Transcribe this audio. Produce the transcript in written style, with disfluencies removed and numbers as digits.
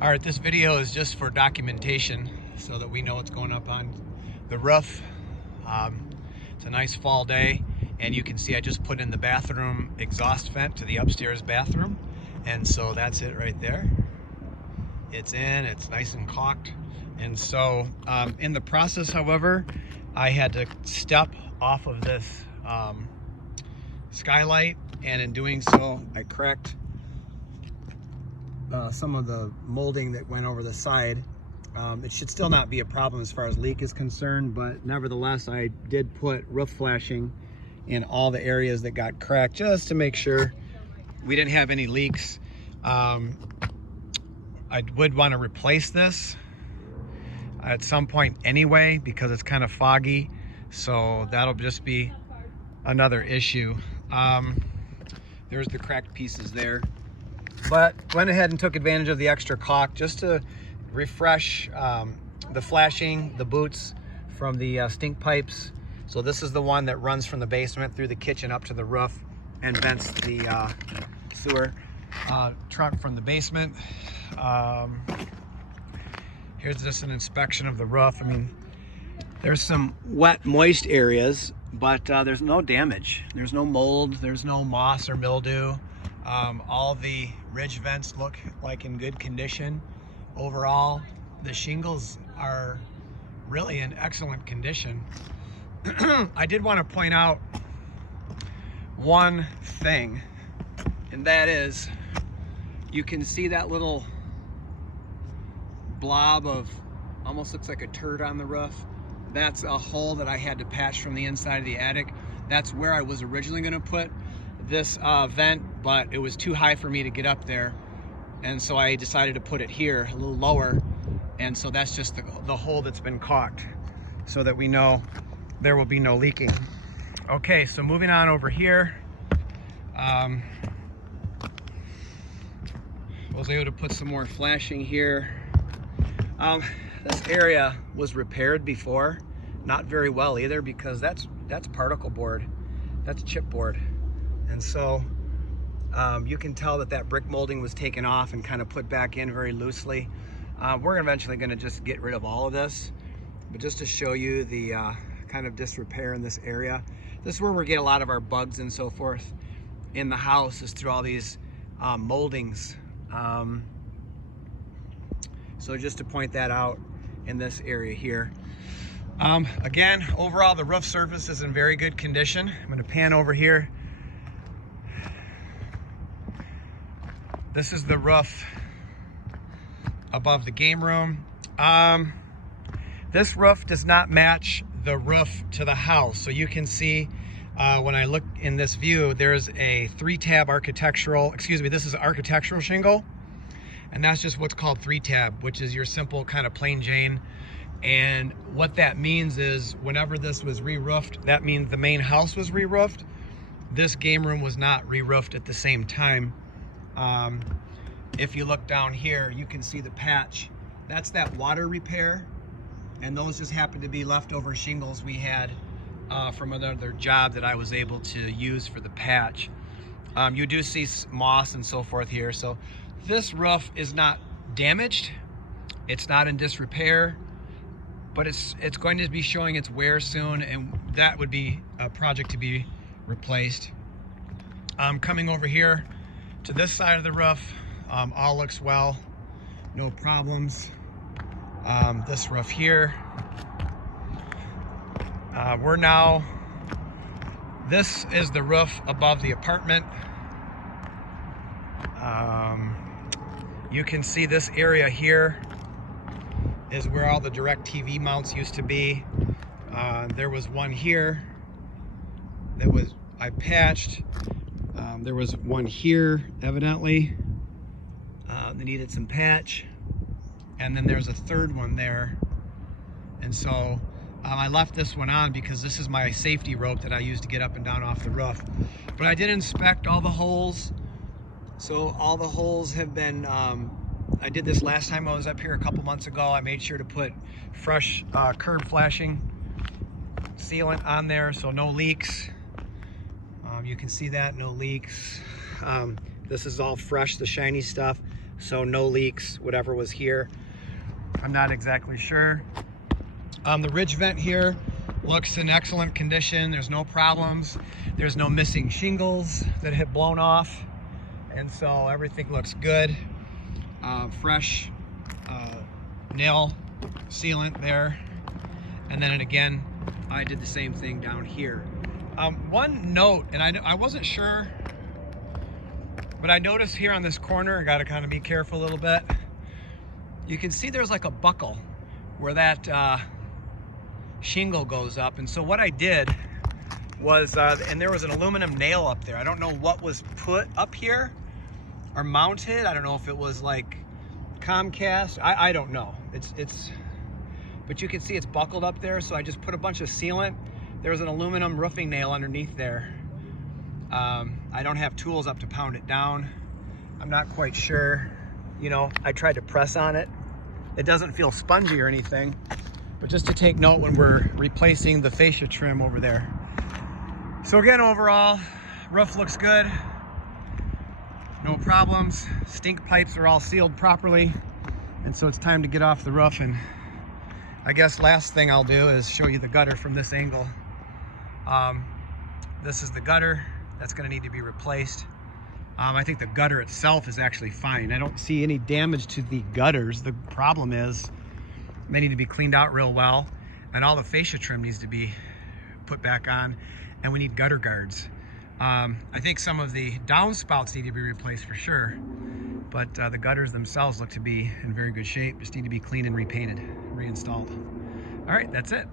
All right, this video is just for documentation so that we know what's going up on the roof. It's a nice fall day, and you can see I just put in the bathroom exhaust vent to the upstairs bathroom, and so that's it right there. It's in, it's nice and caulked. And so in the process, however, I had to step off of this skylight, and in doing so I cracked some of the molding that went over the side. It should still not be a problem as far as leak is concerned, but nevertheless I did put roof flashing in all the areas that got cracked just to make sure we didn't have any leaks. I would want to replace this at some point anyway because it's kind of foggy, so that'll just be another issue. There's the cracked pieces there, but went ahead and took advantage of the extra caulk just to refresh the flashing, the boots from the stink pipes. So this is the one that runs from the basement through the kitchen up to the roof and vents the sewer truck from the basement. Here's just an inspection of the roof. I mean, there's some wet, moist areas, but there's no damage. There's no mold, there's no moss or mildew. All the ridge vents look like in good condition. Overall, the shingles are really in excellent condition. I did want to point out one thing, and that is you can see that little blob of almost looks like a turd on the roof. That's a hole that I had to patch from the inside of the attic. That's where I was originally going to put this vent, but it was too high for me to get up there, and so I decided to put it here a little lower, and so that's just the hole that's been caulked so that we know there will be no leaking. Okay, so moving on over here, was able to put some more flashing here. This area was repaired before, not very well either, because that's particle board, that's chipboard, and so you can tell that brick molding was taken off and kind of put back in very loosely. We're eventually going to just get rid of all of this, but just to show you the kind of disrepair in this area. This is where we get a lot of our bugs and so forth in the house, is through all these moldings. So just to point that out in this area here. Again, overall the roof surface is in very good condition. I'm going to pan over here. This is the roof above the game room. This roof does not match the roof to the house. So you can see when I look in this view, there's a 3-tab architectural, this is architectural shingle. And that's just what's called 3-tab, which is your simple kind of plain Jane. And what that means is whenever this was re-roofed, that means the main house was re-roofed. This game room was not re-roofed at the same time. If you look down here, you can see the patch. That's that water repair. And those just happen to be leftover shingles we had from another job that I was able to use for the patch. You do see moss and so forth here. So this roof is not damaged, it's not in disrepair, but it's going to be showing its wear soon, and that would be a project to be replaced. Coming over here to this side of the roof, all looks well, no problems. This roof here, this is the roof above the apartment. You can see this area here is where all the DirecTV mounts used to be. There was one here that I patched. There was one here, evidently, that needed some patch. And then there's a third one there. And so I left this one on because this is my safety rope that I use to get up and down off the roof. But I did inspect all the holes. So all the holes have been, I did this last time I was up here a couple months ago. I made sure to put fresh curb flashing sealant on there, so no leaks. You can see that, no leaks. This is all fresh, the shiny stuff. So no leaks, whatever was here. I'm not exactly sure. The ridge vent here looks in excellent condition. There's no problems. There's no missing shingles that have blown off. And so everything looks good. Fresh nail sealant there. And then again, I did the same thing down here. One note, and I wasn't sure, but I noticed here on this corner, I gotta kind of be careful a little bit. You can see there's like a buckle where that shingle goes up. And so what I did was, and there was an aluminum nail up there. I don't know what was put up here or mounted. I don't know if it was like Comcast. I don't know. But you can see it's buckled up there. So I just put a bunch of sealant. There's an aluminum roofing nail underneath there. I don't have tools up to pound it down. I'm not quite sure. You know, I tried to press on it. It doesn't feel spongy or anything, but just to take note when we're replacing the fascia trim over there. So again, overall, roof looks good. No problems. Stink pipes are all sealed properly. And so it's time to get off the roof. And I guess last thing I'll do is show you the gutter from this angle. This is the gutter that's going to need to be replaced. I think the gutter itself is actually fine. I don't see any damage to the gutters. The problem is they need to be cleaned out real well, and all the fascia trim needs to be put back on, and we need gutter guards. I think some of the downspouts need to be replaced for sure, but the gutters themselves look to be in very good shape. Just need to be cleaned and repainted, reinstalled. All right, that's it.